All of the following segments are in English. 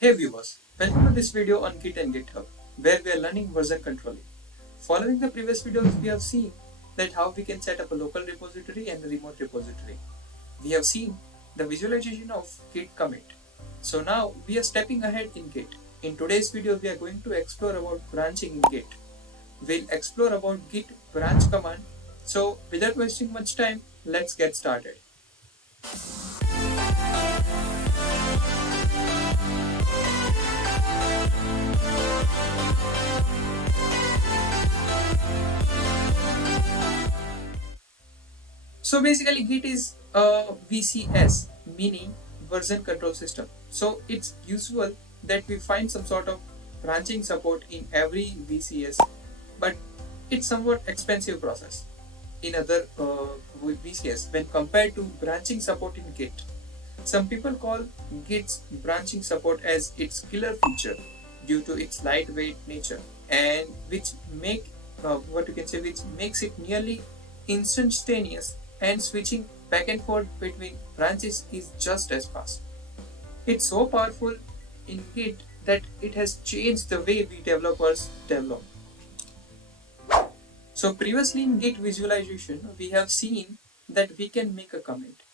Hey viewers, welcome to this video on Git and GitHub, where we are learning version controlling. Following the previous videos, we have seen that how we can set up a local repository and a remote repository. We have seen the visualization of Git commit. So now we are stepping ahead in Git. In today's video, we are going to explore about branching in Git. We'll explore about Git branch command. So without wasting much time, let's get started. So basically Git is a VCS, meaning version control system. So it's usual that we find some sort of branching support in every VCS, but it's somewhat expensive process in other VCS when compared to branching support in Git. Some people call Git's branching support as its killer feature due to its lightweight nature, and which makes it nearly instantaneous, and switching back and forth between branches is just as fast. It's so powerful in Git that it has changed the way we developers develop. So previously in Git visualization, we have seen that we can make a commit.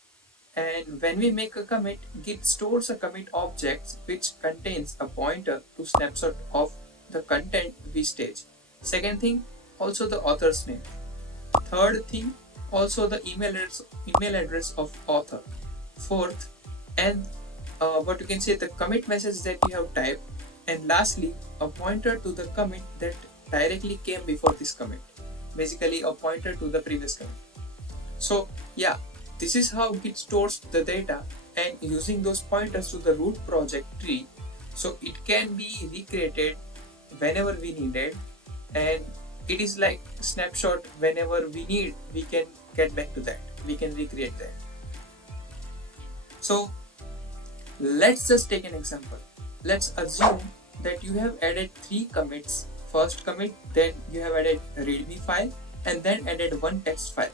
And when we make a commit, Git stores a commit object which contains a pointer to snapshot of the content we stage. Second thing, also the author's name. Third thing, also the email address of author. Fourth, and the commit message that you have typed. And lastly, a pointer to the commit that directly came before this commit. Basically, a pointer to the previous commit. So yeah, this is how Git stores the data, and using those pointers to the root project tree, so it can be recreated whenever we need it, and it is like snapshot. Whenever we need, we can get back to that, we can recreate that. So let's just take an example. Let's assume that you have added 3 commits. First commit, then you have added a readme file, and then added one text file.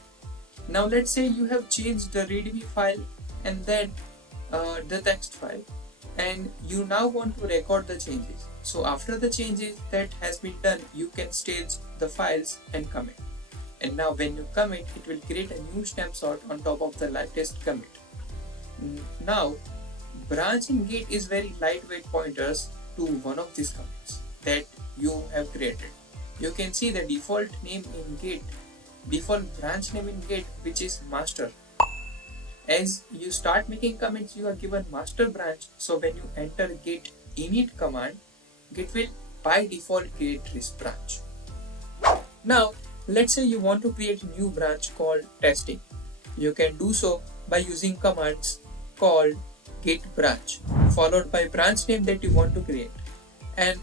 Now let's say you have changed the readme file and then the text file, and you now want to record the changes. So after the changes that has been done, you can stage the files and commit. And now when you commit, it will create a new snapshot on top of the latest commit. Now branch in Git is very lightweight pointers to one of these commits that you have created. You can see the default branch name in Git, which is master. As you start making commits, you are given master branch. So when you enter git init command, Git will by default create this branch. Now let's say you want to create a new branch called testing. You can do so by using commands called git branch followed by branch name that you want to create, and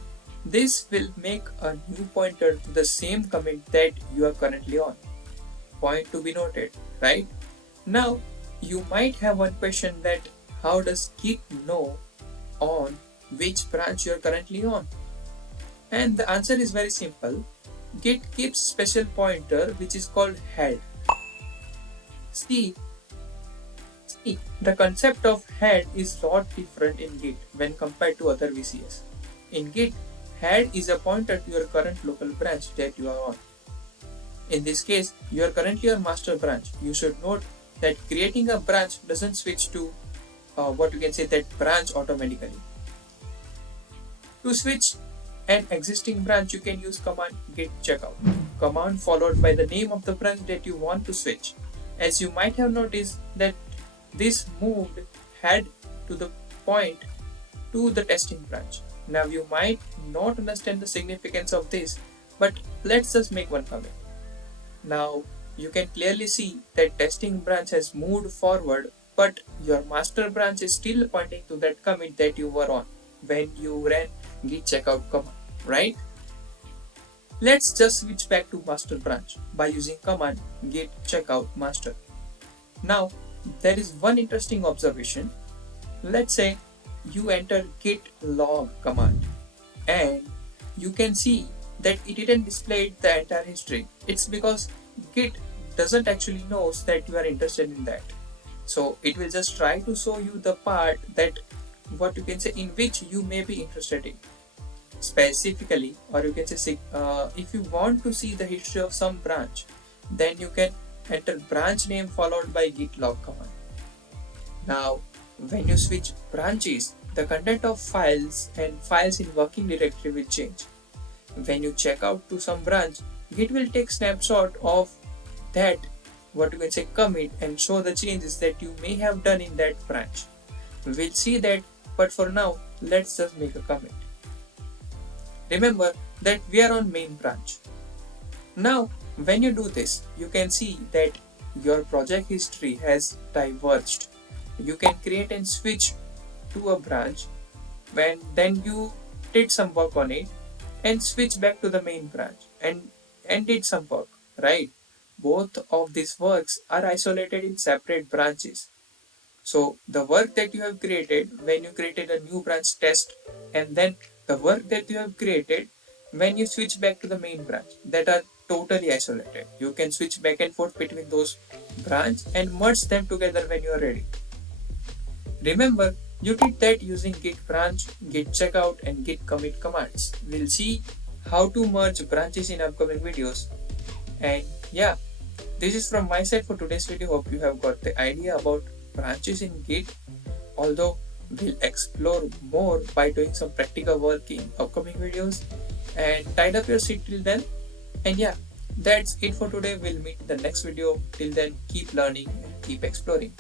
this will make a new pointer to the same commit that you are currently on. Point to be noted, right? Now you might have one question, that how does Git know on which branch you are currently on? And the answer is very simple. Git keeps special pointer which is called head. See, the concept of head is lot different in Git when compared to other VCS. In Git, head is a pointer to your current local branch that you are on. In this case, you are currently on master branch. You should note that creating a branch doesn't switch to that branch automatically. To switch an existing branch, you can use command git checkout, command followed by the name of the branch that you want to switch. As you might have noticed that this moved head to the point to the testing branch. Now you might not understand the significance of this, but let's just make one commit. Now you can clearly see that testing branch has moved forward, but your master branch is still pointing to that commit that you were on when you ran git checkout command, right? Let's just switch back to master branch by using command git checkout master. Now there is one interesting observation. Let's say you enter git log command, and you can see that it didn't display the entire history. It's because Git doesn't actually knows that you are interested in that. So it will just try to show you the part that what you can say in which you may be interested in specifically, or you can say if you want to see the history of some branch, then you can enter branch name followed by git log command. Now when you switch branches, the content of files and files in working directory will change. When you check out to some branch, git will take snapshot of that, what you can say, commit, and show the changes that you may have done in that branch. We'll see that, but for now let's just make a commit. Remember that we are on main branch. Now when you do this, you can see that your project history has diverged. You can create and switch to a branch when then you did some work on it and switch back to the main branch and did some work, right? Both of these works are isolated in separate branches. So the work that you have created when you created a new branch test, and then the work that you have created when you switch back to the main branch, that are totally isolated. You can switch back and forth between those branch and merge them together when you are ready. Remember, you did that using git branch, git checkout, and git commit commands. We'll see how to merge branches in upcoming videos. And yeah, this is from my side for today's video. Hope you have got the idea about branches in Git. Although we'll explore more by doing some practical work in upcoming videos. And tied up your seat till then. And yeah, that's it for today. We'll meet in the next video. Till then, keep learning and keep exploring.